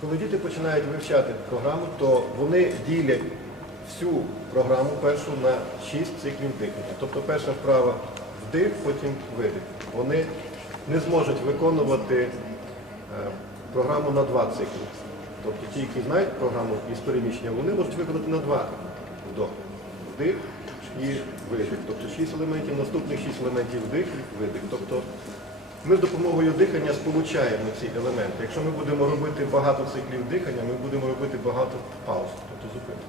Коли діти починають вивчати програму, то вони ділять всю програму першу на 6 циклів дихання. Тобто перша вправа вдих, потім видих. Вони не зможуть виконувати е, програму на два цикли. Тобто ті, які знають програму із переміщення, вони можуть виконати на два вдох. Вдих і видих. Тобто 6 елементів, наступних 6 елементів вдих і видих. Тобто ми з допомогою дихання сполучаємо ці елементи. Якщо ми будемо робити багато циклів дихання, ми будемо робити багато пауз, тобто зупинок.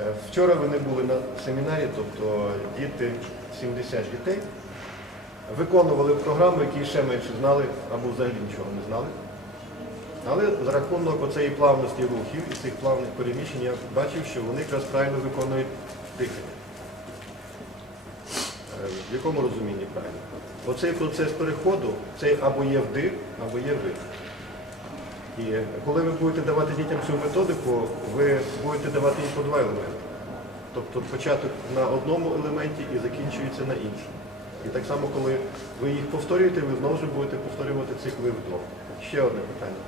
Е, Вчора ви не були на семінарі, тобто діти, 70 дітей, виконували програму, які ще менше знали або взагалі нічого не знали. Але за рахунок оцеї плавності рухів і цих плавних переміщень я бачив, що вони якраз правильно виконують дихання. В якому розумінні правильно? Оцей процес переходу, це або є вдих, або є видих. І коли ви будете давати дітям цю методику, ви будете давати їм по два елементи. Тобто початок на одному елементі і закінчується на іншому. І так само, коли ви їх повторюєте, ви знову ж будете повторювати цикли вдвох. Ще одне питання.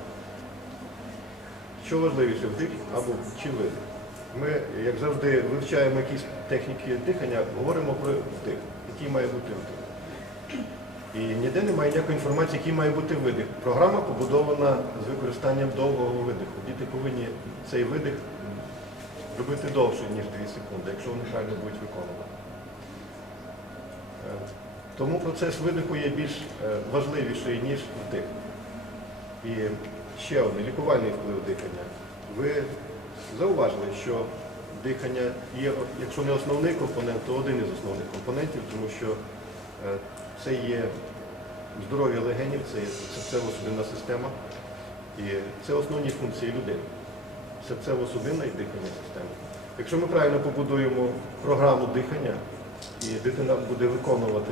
Що важливіше, вдих або чи видих? Ми, як завжди, вивчаємо якісь техніки дихання, говоримо про вдих, який має бути вдих. І ніде немає ніякої інформації, який має бути видих. Програма побудована з використанням довгого видиху. Діти повинні цей видих робити довше, ніж 2 секунди, якщо вони правильно будуть виконувати. Е, Тому процес видиху є більш е, важливіший, ніж вдих. І ще один лікувальний вплив дихання. Ви зауважили, що дихання є, якщо не основний компонент, то один із основних компонентів, тому що е, це є здоров'я легенів, це є серцево-судинна система. І це основні функції людини. Серцево-судинна і дихальна система. Якщо ми правильно побудуємо програму дихання, і дитина буде виконувати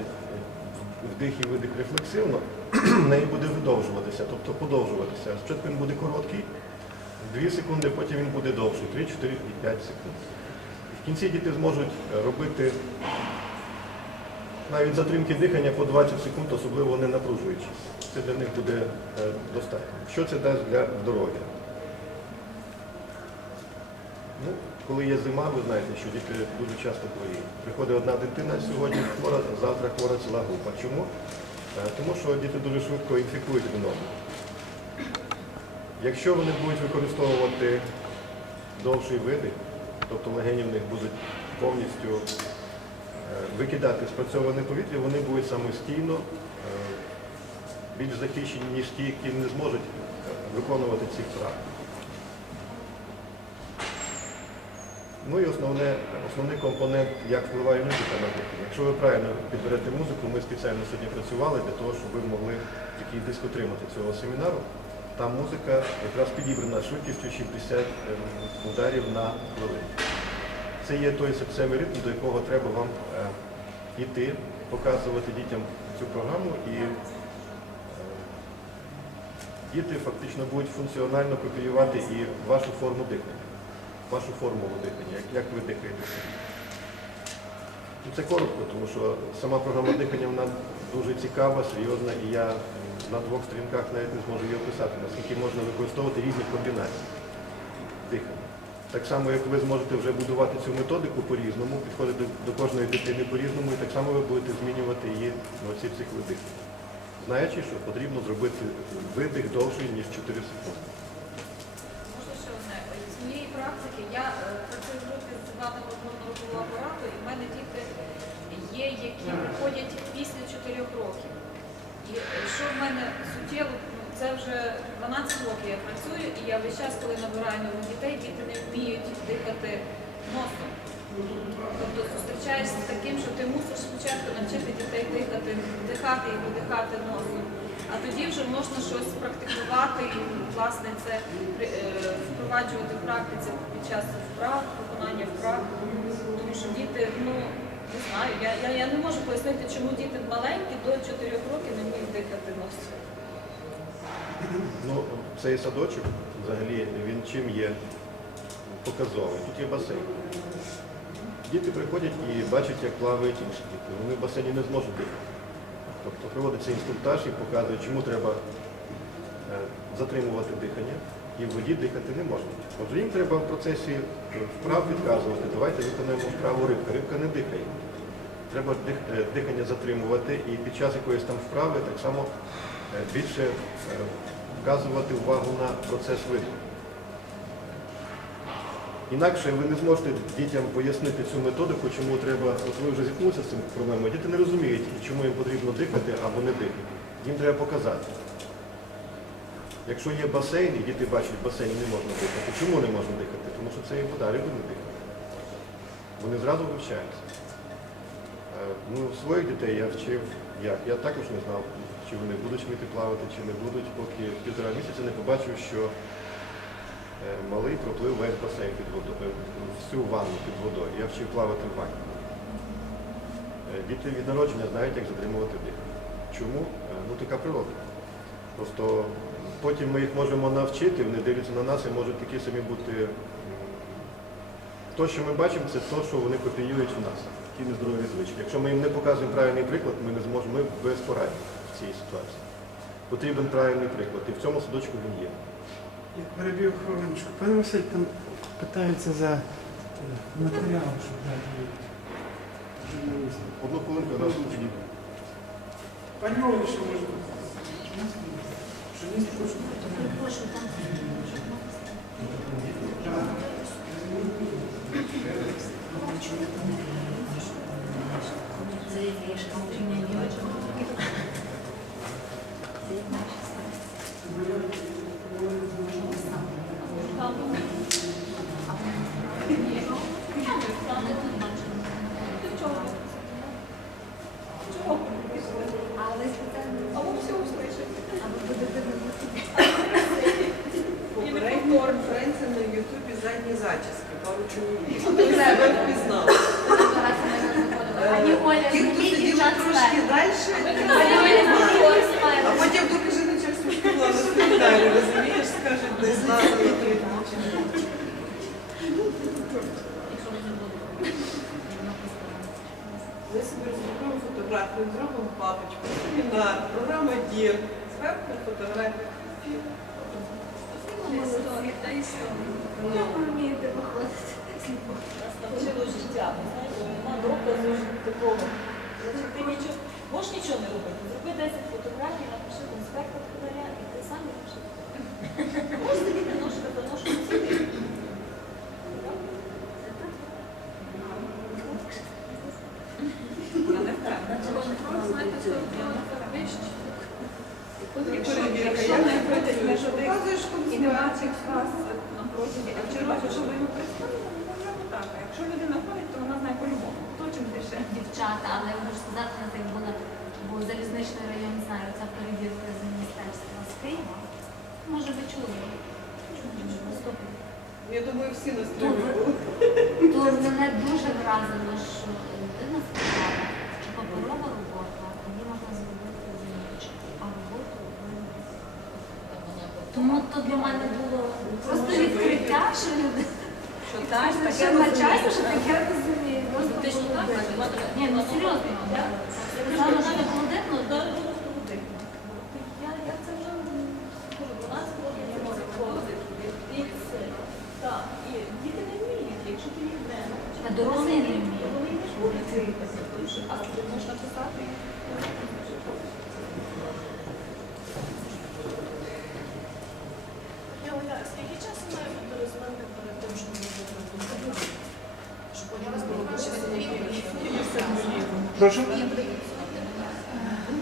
вдих і видих рефлексивно, в неї буде видовжуватися, тобто подовжуватися. Спочатку він буде короткий, 2 секунди, потім він буде довший, 3, 4 і 5 секунд. В кінці діти зможуть робити навіть затримки дихання по 20 секунд, особливо не напружуючись. Це для них буде е, достатньо. Що це дасть для здоров'я? Ну, коли є зима, ви знаєте, що діти дуже часто хворіють. Приходить одна дитина сьогодні хвора, завтра хвора ціла група. Чому? Е, Тому що діти дуже швидко інфікують одного. Якщо вони будуть використовувати довший видих, тобто легені в них будуть повністю е, викидати спрацьоване повітря, вони будуть самостійно е, більш захищені, ніж ті, які не зможуть е, виконувати ці вправи. Ну і основне, основний компонент, як впливає музика на дихання. Якщо ви правильно підберете музику, ми спеціально сьогодні працювали для того, щоб ви могли такий диск отримати цього семінару. Там музика якраз підібрана швидкістю 60 ем, ударів на хвилину. Це є той серцевий ритм, до якого треба вам е, йти, показувати дітям цю програму і е, діти фактично будуть функціонально копіювати і вашу форму дихання, вашу формулу дихання, як, як ви дихаєте. Ну, Це коротко, тому що сама програма дихання вона дуже цікава, серйозна, і я на двох сторінках навіть не зможу її описати, наскільки можна використовувати різні комбінації дихання. Так само, як ви зможете вже будувати цю методику по-різному, підходити до кожної дитини по-різному, і так само ви будете змінювати її на ці цикли дихання. Знаючи, що потрібно зробити видих довший, ніж 4 секунди. Можна ще одне. З моєї практики я е, працюю в групі з опорно-рухового апарату, і в мене діти є, які приходять після 4 років. Що в мене суттєво, ну, це вже 12 років я працюю, і я весь час, коли набираю нових дітей, діти не вміють дихати носом. Тобто зустрічаєшся з таким, що ти мусиш спочатку навчити дітей дихати, вдихати і видихати носом. А тоді вже можна щось практикувати і власне це е, впроваджувати в практиці під час вправ, виконання вправ. Тому що діти, ну не знаю, я, я, я не можу пояснити, чому діти маленькі до 4 років не вміють дихати носом. Ну, цей садочок взагалі він чим є показовий. Тут є басейн. Діти приходять і бачать, як плавають інші діти. Вони в басейні не зможуть дихати. Тобто проводиться інструктаж і показує, чому треба е, затримувати дихання, і в воді дихати не можна. Отже, їм треба в процесі вправ підказувати, давайте виконаємо вправу рибка. Рибка не дихає. Треба е, дихання затримувати і під час якоїсь там вправи так само е, більше е, вказувати увагу на процес видиху. Інакше ви не зможете дітям пояснити цю методику, чому треба, от ви вже зіткнулися з цим проблемою, діти не розуміють, чому їм потрібно дихати або не дихати. Їм треба показати. Якщо є басейн, і діти бачать, в басейні не можна дихати. Чому не можна дихати? Тому що це є вода, риби не дихають. Вони зразу вивчаються. Е, Ну, своїх дітей я вчив як. Я також не знав, чи вони будуть вміти плавати, чи не будуть, поки півтора місяця не побачив, що е, малий проплив весь басейн під водою, всю ванну під водою. Я вчив плавати в ванні. Е, Діти від народження знають, як затримувати дих. Чому? Е, Ну така природа. Просто потім ми їх можемо навчити, вони дивляться на нас і можуть такі самі бути. То, що ми бачимо, це те, що вони копіюють в нас, ті нездорові звички. Якщо ми їм не показуємо правильний приклад, ми не зможемо, ми безпорадні в цій ситуації. Потрібен правильний приклад. І в цьому садочку він є. Я перебив хвилиночку. Пане Василь, там питаються за е, матеріал, щоб дати. Одну хвилинку тоді. Пані що може бути? Журналісти хочуть. Історія. Ну, Вмієте. Навчило життя, ви знаєте, доказу такого. Ти нічого, можеш нічого не робити. Зроби 10 фотографій, напиши конспект календаря, і ти сам напиши. Можеш сидіти ножка до ножки сидіти. я не впевнена. Контроль, знаєте, що вищий. І перевірка, я не працюю. Що показуєш І нема конспект? цих фраз на протязі. А вчора, якщо ви його представили, то можливо так. А якщо людина ходить, то вона знає по-любому. Хто чим дише. Дівчата, але я можу сказати, на так була, бо залізничний район знаю, ця перевірка з міністерства з Києва. Може ви чули? Наступне. Я думаю, всі настроєні були. То мене дуже вразило, що людина сказала, що паперова робота, її можна зробити за ніч, а роботу робити. Тому то для мене було просто відкриття, що люди Що Так, навчання, що таке. Просто було так, Ні, ну серйозно. Що не було дивно, Зараз буду ходити. Я, я це вже кажу, 12 років я можу ходити. І це. Так, і діти не вміють, якщо ти їх не Та дорослі не вміють. Вони не будуть дивитися. А ти можеш написати. Я Оля, скільки часу має бути розминка перед тим, щоб ми зробили? Щоб потім було Прошу?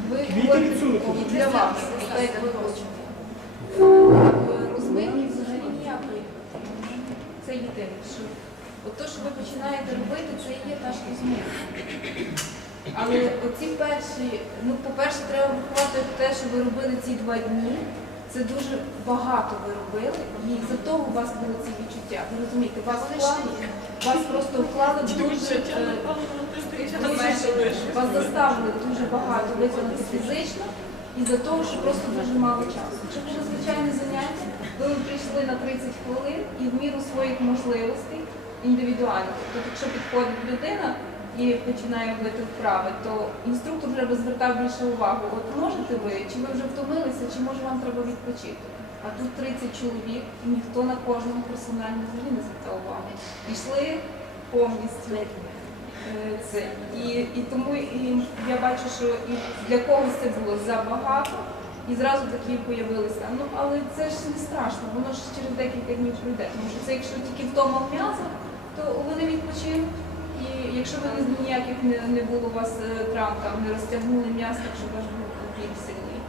Ви Квіти відсунути. для вас, як ви хочете. Розминки взагалі ніякої. Це єдине, що от то, що ви починаєте робити, це і є наш розминка. Але оці перші, ну, по-перше, треба врахувати те, що ви робили ці два дні. Це дуже багато ви робили, і за того у вас були ці відчуття. Ви розумієте, вас вклали, вас просто вклали дуже, е, дуже вас заставили дуже багато виконати фізично і за того, що просто дуже мало часу. Якщо було звичайне заняття, ви б прийшли на 30 хвилин і в міру своїх можливостей індивідуально. Тобто, якщо підходить людина і починає робити вправи, то інструктор вже би звертав більше увагу. От можете ви, чи ви вже втомилися, чи може вам треба відпочити? А тут 30 чоловік, і ніхто на кожного персонально взагалі не звертав увагу. Пішли повністю. Е, Це. І, і тому і я бачу, що і для когось це було забагато, і зразу такі появилися. Ну, але це ж не страшно, воно ж через декілька днів пройде. Тому що це якщо тільки втома в м'язах, то вони відпочинуть. І якщо ви ніяких не, не було у вас е, травм, там не розтягнули м'ясо, якщо ваш був біль сильний.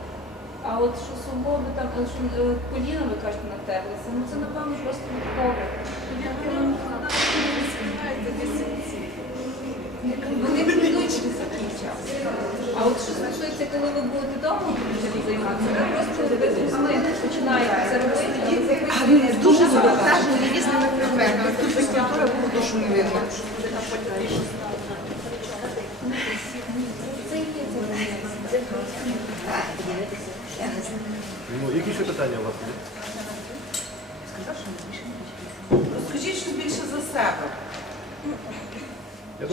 А от що свободу, там що е, коліна, ви кажете, натерлися, ну це напевно просто від погляду. Вони прийдуть через такий час. А от що стосується, коли ви будете вдома займатися, ви просто ви починаєте це робити, але ви Дуже завантажені різними предметами. Тут фізкультура було, що не видно. це є це. Ну, які ще питання у вас є? Розкажіть щось більше за себе. Я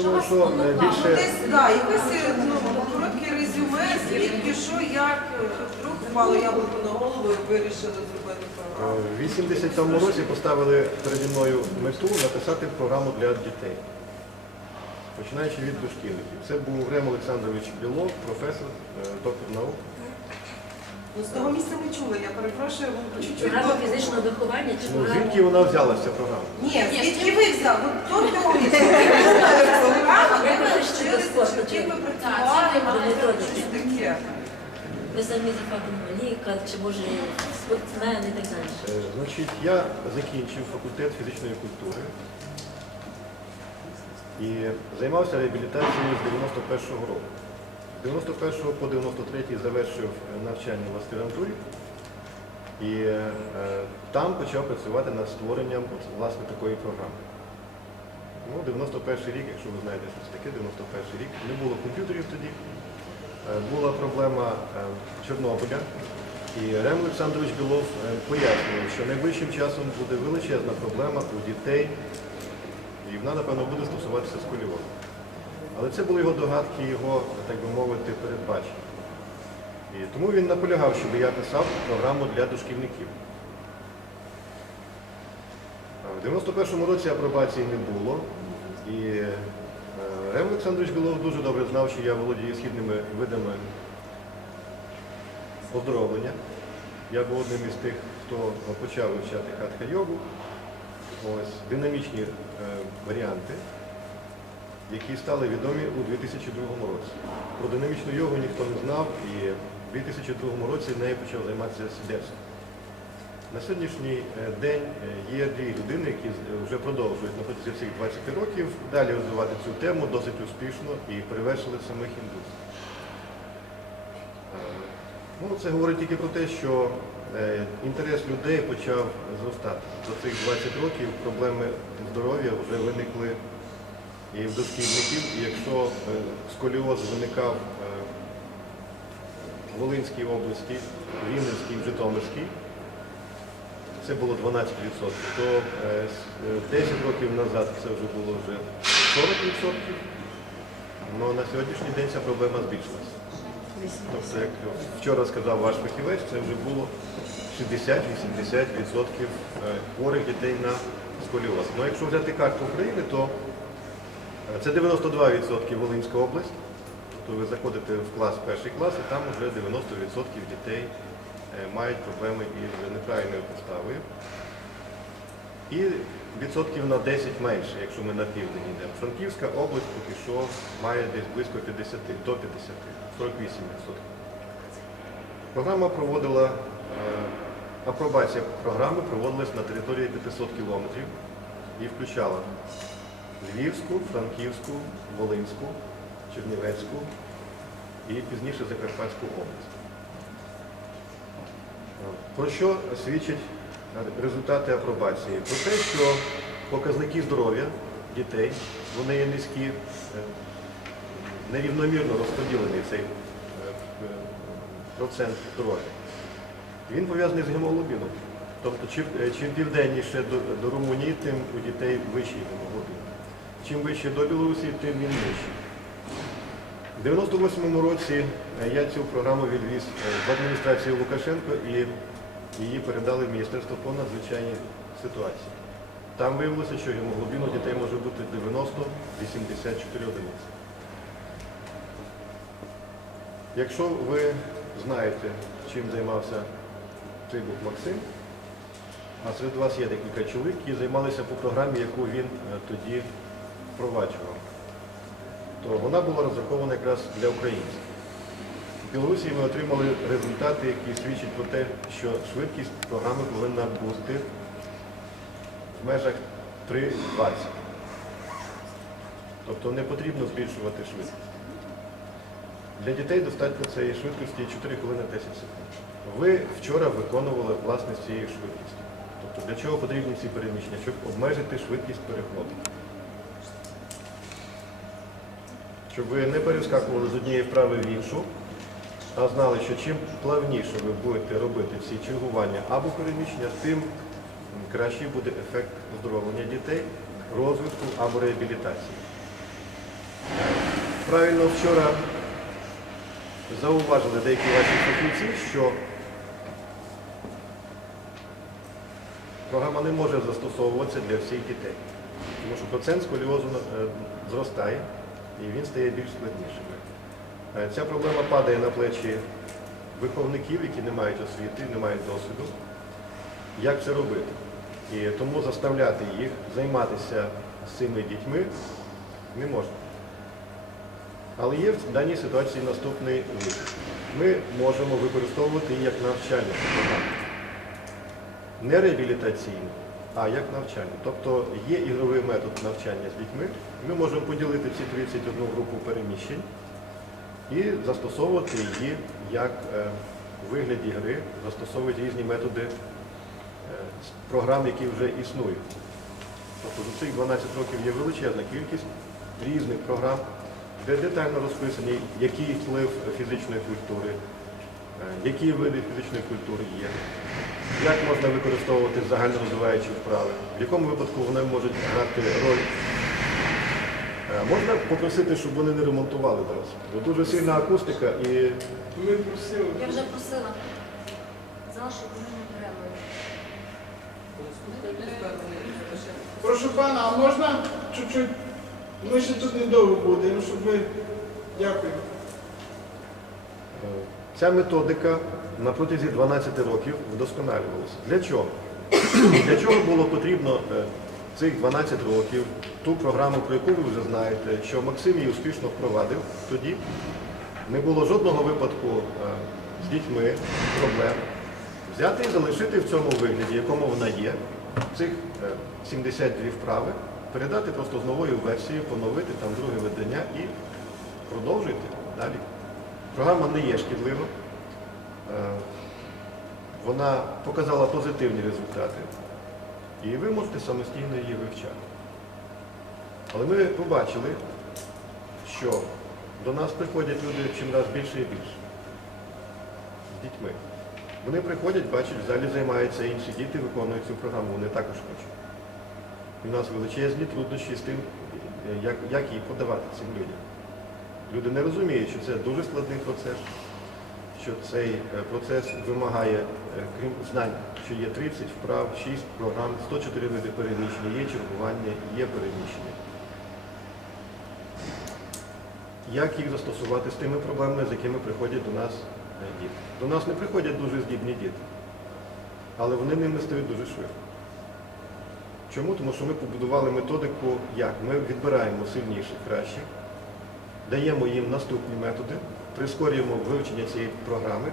думаю, що е, Ну, більше десь, да, якось е, ну, коротке резюме, звідки, що, як, е, вдруг впало яблуко на голову і вирішили зробити програму. е, в 87 році поставили переді мною мету написати програму для дітей, починаючи від дошкільників. Це був Рем Олександрович Білов, професор, доктор наук. Ну, з того місця не чула, я перепрошую, ви чуть-чуть. Програма фізичного виховання чи Ну, програма? звідки вона взялася програма? Ні, звідки ви взяли? Ну, до того місця. Ви взяли програму, де ви вчилися, чи ви працювали, щось таке. Ви самі за фактом лікар, чи може спортсмен і так далі. Е, Значить, я закінчив факультет фізичної культури і займався реабілітацією з 91-го року. З 91 по 93 завершив навчання в аспірантурі і е, там почав працювати над створенням от, власне такої програми. Ну, 91 рік, якщо ви знаєте, що це таке, 91 рік, не було комп'ютерів тоді. Е, Була проблема е, Чорнобиля. І Рем Олександрович Білов е, пояснює, що найближчим часом буде величезна проблема у дітей, і вона, напевно, буде стосуватися сколіозу. Але це були його догадки, його, так би мовити, передбачення. І тому він наполягав, щоб я писав програму для дошкільників. В 91-му році апробації не було. І е, Рем Олександрович Білов дуже добре знав, що я володію східними видами оздоровлення. Я був одним із тих, хто почав вивчати хатха-йогу. Ось динамічні е, варіанти, які стали відомі у 2002 році. Про динамічну йогу ніхто не знав, і в 2002 році нею почав займатися Сідерський. На сьогоднішній е, день е, є дві людини, які вже продовжують на протязі всіх 20 років далі розвивати цю тему досить успішно і перевершили самих індусів. Е, Ну, це говорить тільки про те, що е, інтерес людей почав зростати. За цих 20 років проблеми здоров'я вже виникли і в дошкільників. І якщо е, сколіоз виникав е, в Волинській області, в Рівненській, в Житомирській, це було 12%, то е, с- е, 10 років назад це вже було вже 40%, але на сьогоднішній день ця проблема збільшилася. Тобто, як вчора сказав ваш фахівець, це вже було 60-80% е, хворих дітей на сколіоз. Ну, якщо взяти карту України, то е, це 92% Волинська область. Тобто ви заходите в клас, перший клас, і там вже 90% дітей е, мають проблеми із неправильною поставою. І відсотків на 10 менше, якщо ми на південь йдемо. Франківська область поки що має десь близько 50, до 50, 48%. Програма проводила, е, апробація програми проводилась на території 500 кілометрів і включала Львівську, Франківську, Волинську, Чернівецьку і пізніше Закарпатську область. Про що свідчать е, результати апробації? Про те, що показники здоров'я дітей, вони є низькі, е, нерівномірно розподілений цей е, процент здоров'я. Він пов'язаний з гемоглобіном. Тобто, чим, південніше до Румунії, тим у дітей вищий гемоглобін. Чим вище до Білорусі, тим він нижчий. У 98-му році е, я цю програму відвіз е, в адміністрацію Лукашенко і її передали в Міністерство по надзвичайній ситуації. Там виявилося, що гемоглобін у дітей може бути 90-84 одиниці. Якщо ви знаєте, чим займався Трибух Максим, а серед вас є декілька чоловік, які займалися по програмі, яку він е, тоді впроваджував, то вона була розрахована якраз для українців. В Білорусі ми отримали результати, які свідчать про те, що швидкість програми повинна бути в межах 3,20. Тобто не потрібно збільшувати швидкість. Для дітей достатньо цієї швидкості 4 хвилини 10 секунд. Ви вчора виконували власне з цією швидкістю. Тобто для чого потрібні ці переміщення? Щоб обмежити швидкість переходу. Щоб ви не перескакували з однієї вправи в іншу, а знали, що чим плавніше ви будете робити ці чергування або переміщення, тим кращий буде ефект оздоровлення дітей, розвитку або реабілітації. Правильно вчора зауважили деякі ваші фахівці, що програма не може застосовуватися для всіх дітей, тому що процент сколіозу е, зростає і він стає більш складнішим. Е, Ця проблема падає на плечі виховників, які не мають освіти, не мають досвіду, як це робити. І тому заставляти їх займатися з цими дітьми не можна. Але є в даній ситуації наступний вихід. Ми можемо використовувати її як навчальну програму. Не реабілітаційну, а як навчальну. Тобто є ігровий метод навчання з дітьми. Ми можемо поділити ці 31 групу переміщень і застосовувати її як е, у вигляді гри, застосовувати різні методи е, програм, які вже існують. Тобто за цих 12 років є величезна кількість різних програм, де детально розписані, який вплив фізичної культури, е, які види фізичної культури є, як можна використовувати загальнорозвиваючі вправи, в якому випадку вони можуть грати роль. Е, Можна попросити, щоб вони не ремонтували зараз. Бо дуже сильна акустика і Ми просили. Я вже просила. Знала, що вони не треба. Прошу пана, а можна чуть-чуть? Ми ще тут недовго будемо, щоб ви. Дякую. Е, Ця методика на протязі 12 років вдосконалювалася. Для чого? Для чого було потрібно е, цих 12 років ту програму, про яку ви вже знаєте, що Максим її успішно впровадив тоді. Не було жодного випадку е, з дітьми проблем. Взяти і залишити в цьому вигляді, якому вона є, цих е, 72 вправи, передати просто з новою версією, поновити там друге видання і продовжуйте далі. Програма не є шкідлива. Е, Вона показала позитивні результати. І ви можете самостійно її вивчати. Але ми побачили, що до нас приходять люди чим раз більше і більше з дітьми. Вони приходять, бачать, в залі займаються інші діти, виконують цю програму, вони також хочуть. І у нас величезні труднощі з тим, як, як її подавати цим людям. Люди не розуміють, що це дуже складний процес, що цей е, процес вимагає, е, крім знань, що є 30 вправ, 6 програм, 104 види переміщення, є чергування, є переміщення. Як їх застосувати з тими проблемами, з якими приходять до нас е, діти? До нас не приходять дуже здібні діти, але вони ними стають дуже швидко. Чому? Тому що ми побудували методику, як ми відбираємо сильніших, кращих, даємо їм наступні методи, прискорюємо вивчення цієї програми,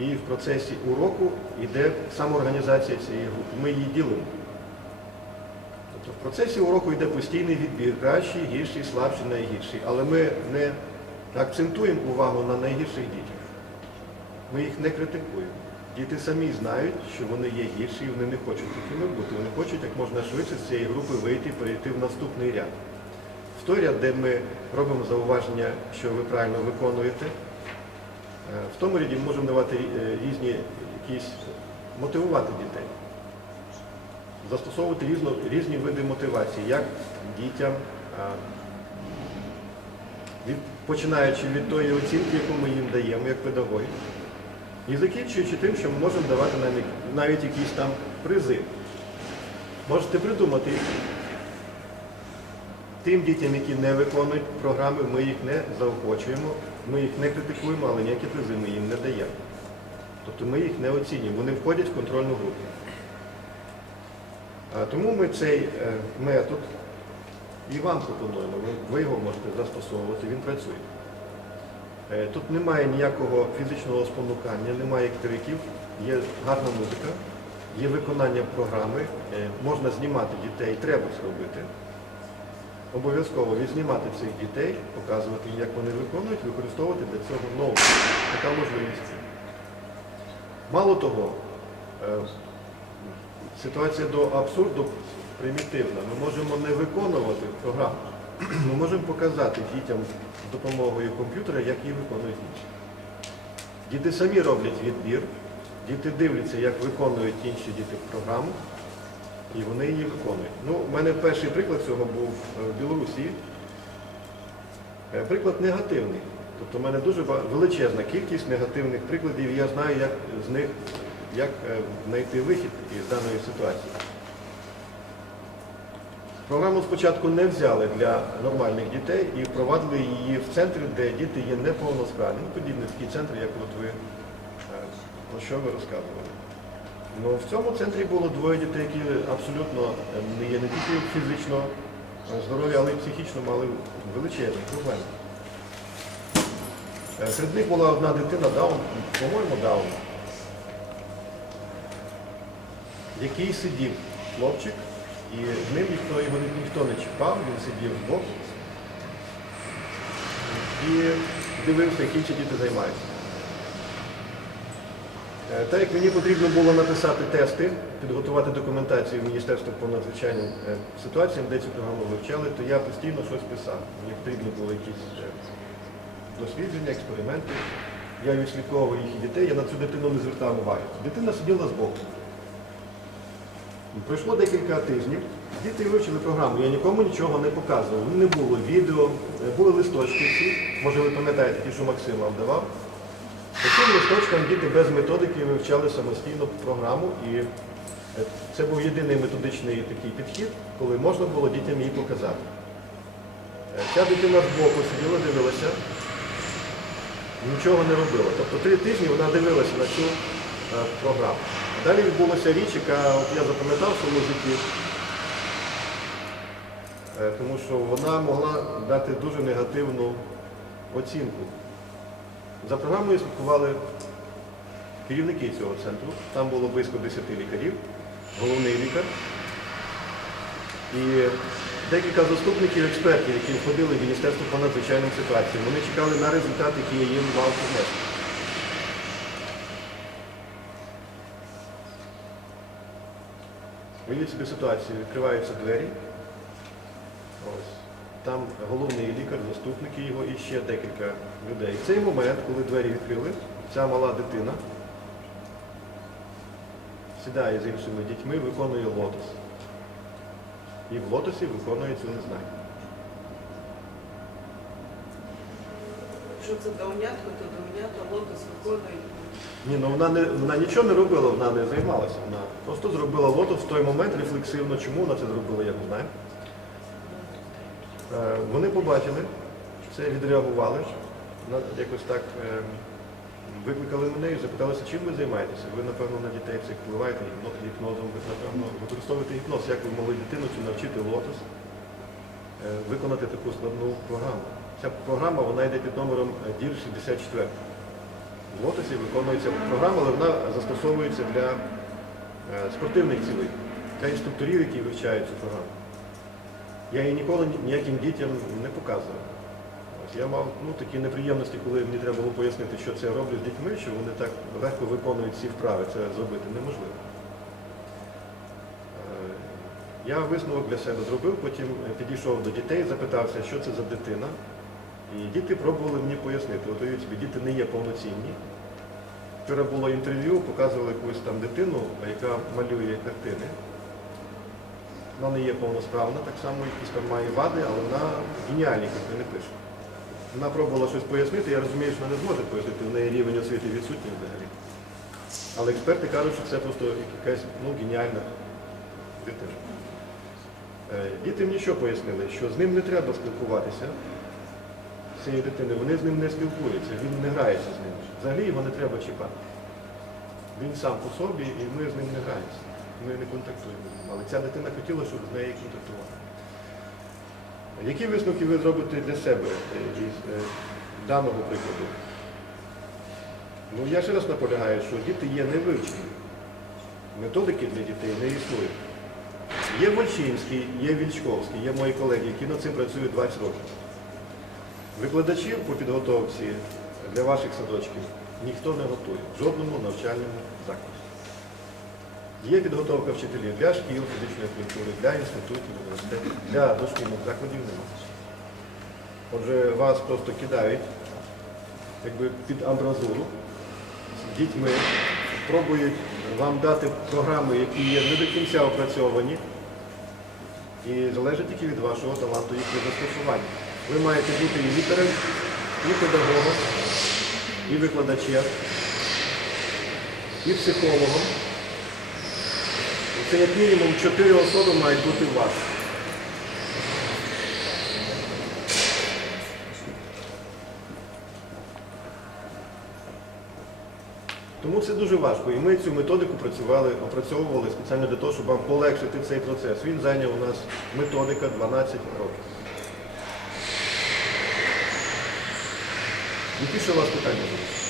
і в процесі уроку йде самоорганізація цієї групи. Ми її ділимо. Тобто в процесі уроку йде постійний відбір, кращий, гірший, слабший, найгірший. Але ми не акцентуємо увагу на найгірших дітях. Ми їх не критикуємо. Діти самі знають, що вони є гірші і вони не хочуть такими бути. Вони хочуть як можна швидше з цієї групи вийти і перейти в наступний ряд. Ряд, де ми робимо зауваження, що ви правильно виконуєте, е, в тому ряді ми можемо давати е, різні якісь мотивувати дітей, застосовувати різно, різні види мотивації, як дітям, починаючи від тої оцінки, яку ми їм даємо як педагоги, І закінчуючи тим, що ми можемо давати навіть, навіть якісь там призи. Можете придумати. Тим дітям, які не виконують програми, ми їх не заохочуємо, ми їх не критикуємо, але ніякі призи ми їм не даємо. Тобто ми їх не оцінюємо, вони входять в контрольну групу. А тому ми цей е, метод і вам пропонуємо. Ви, його можете застосовувати, він працює. Е, Тут немає ніякого фізичного спонукання, немає криків, є гарна музика, є виконання програми, е, можна знімати дітей, треба це робити. Обов'язково відзнімати цих дітей, показувати, як вони виконують, використовувати для цього ноут. Така можливість. Мало того, е, ситуація до абсурду примітивна. Ми можемо не виконувати програму. Ми можемо показати дітям з допомогою комп'ютера, як її виконують інші. Діти самі роблять відбір, діти дивляться, як виконують інші діти програму, і вони її виконують. Ну, у мене перший приклад цього був е, в Білорусі. Е, Приклад негативний. Тобто в мене дуже величезна кількість негативних прикладів, і я знаю, як з них як е, знайти вихід із даної ситуації. Програму спочатку не взяли для нормальних дітей і впровадили її в центрі, де діти є неповносправні. Ну, подібний такий центр, як от ви, про що ви розказували. Ну, в цьому центрі було двоє дітей, які абсолютно е, не є не тільки фізично е, здорові, але й психічно мали величезні проблеми. Е, Серед них була одна дитина Даун, по-моєму, Даун, який сидів хлопчик, і з ним ніхто його ніхто не чіпав, він сидів збоку і дивився, як інші діти займаються. Е, Так як мені потрібно було написати тести, підготувати документацію в Міністерство по надзвичайним е, ситуаціям, де цю програму вивчали, то я постійно щось писав. Мені потрібні були якісь е, дослідження, експерименти. Я відслідковував їх дітей, я на цю дитину не звертав уваги. Дитина сиділа збоку. Пройшло декілька тижнів, діти вивчили програму, я нікому нічого не показував. Не було відео, були листочки всі, може ви пам'ятаєте, ті, що Максим вам давав. По цим листочкам діти без методики вивчали самостійно програму, і е, це був єдиний методичний такий підхід, коли можна було дітям її показати. Е, Ця дитина збоку сиділа, дивилася, нічого не робила. Тобто три тижні вона дивилася на цю е, програму. Далі відбулася річ, яка от я запам'ятав в своєму житті, тому що вона могла дати дуже негативну оцінку. За програмою слідкували керівники цього центру. Там було близько 10 лікарів, головний лікар і декілька заступників експертів, які входили в Міністерство по надзвичайним ситуаціям. Вони чекали на результат, який їм мав принести. Уявіть собі ситуацію, відкриваються двері. Ось. Там головний лікар, заступники його і ще декілька людей. В цей момент, коли двері відкрили, ця мала дитина сідає з іншими дітьми, виконує лотос. І в лотосі виконує цю незнання. Що це даунятко, то даунятко, лотос виконує. Ні, ну вона, не, вона нічого не робила, вона не займалася. Вона просто зробила лотос в той момент рефлексивно. Чому вона це зробила, я не знаю. Е, Вони побачили, це відреагували, якось так е, викликали мене і запиталися, чим ви займаєтеся. Ви, напевно, на дітей цих впливаєте гіпно- гіпнозом, ви, напевно, використовуєте гіпноз. Як ви могли дитину цю навчити лотос е, виконати таку складну програму? Ця програма вона йде під номером DIR 64. В лотосі виконується програма, але вона застосовується для спортивних цілей, для інструкторів, які вивчають цю програму. Я її ніколи ніяким дітям не показував. Я мав ну, такі неприємності, коли мені треба було пояснити, що це я роблю з дітьми, що вони так легко виконують ці вправи, це зробити неможливо. Е, Я висновок для себе зробив, потім е, підійшов до дітей, запитався, що це за дитина. І діти пробували мені пояснити. От уявіть собі, діти не є повноцінні. Вчора було інтерв'ю, показували якусь там дитину, яка малює картини. Вона не є повносправна, так само якісь там має вади, але вона геніальні картини пише. Вона пробувала щось пояснити, я розумію, що вона не зможе пояснити, в неї рівень освіти відсутній взагалі. Але експерти кажуть, що це просто якась ну, геніальна дитина. Діти мені що пояснили, що з ним не треба спілкуватися, з цією дитиною, вони з ним не спілкуються, він не грається з ним. Взагалі його не треба чіпати. Він сам по собі і ми з ним не граємося. Ми не контактуємо. Але ця дитина хотіла, щоб з нею контактували. Які висновки ви зробите для себе е, із е, даного прикладу? Ну, я ще раз наполягаю, що діти є невивчені. Методики для дітей не існує. Є Вольчинський, є Вільчковський, є мої колеги, які над цим працюють 20 років. Викладачів по підготовці для ваших садочків ніхто не готує в жодному навчальному закладі. Є підготовка вчителів для шкіл фізичної культури, для інститутів, для дошкільних закладів немає. Отже, вас просто кидають якби під амбразуру з дітьми, пробують вам дати програми, які є не до кінця опрацьовані, і залежить тільки від вашого таланту їх застосування. Ви маєте бути і лікарем, і педагогом, і викладачем, і психологом. Це як мінімум чотири особи мають бути у вас. Тому це дуже важко. І ми цю методику працювали, опрацьовували спеціально для того, щоб вам полегшити цей процес. Він зайняв у нас методика 12 років. Які ще у вас питання будуть?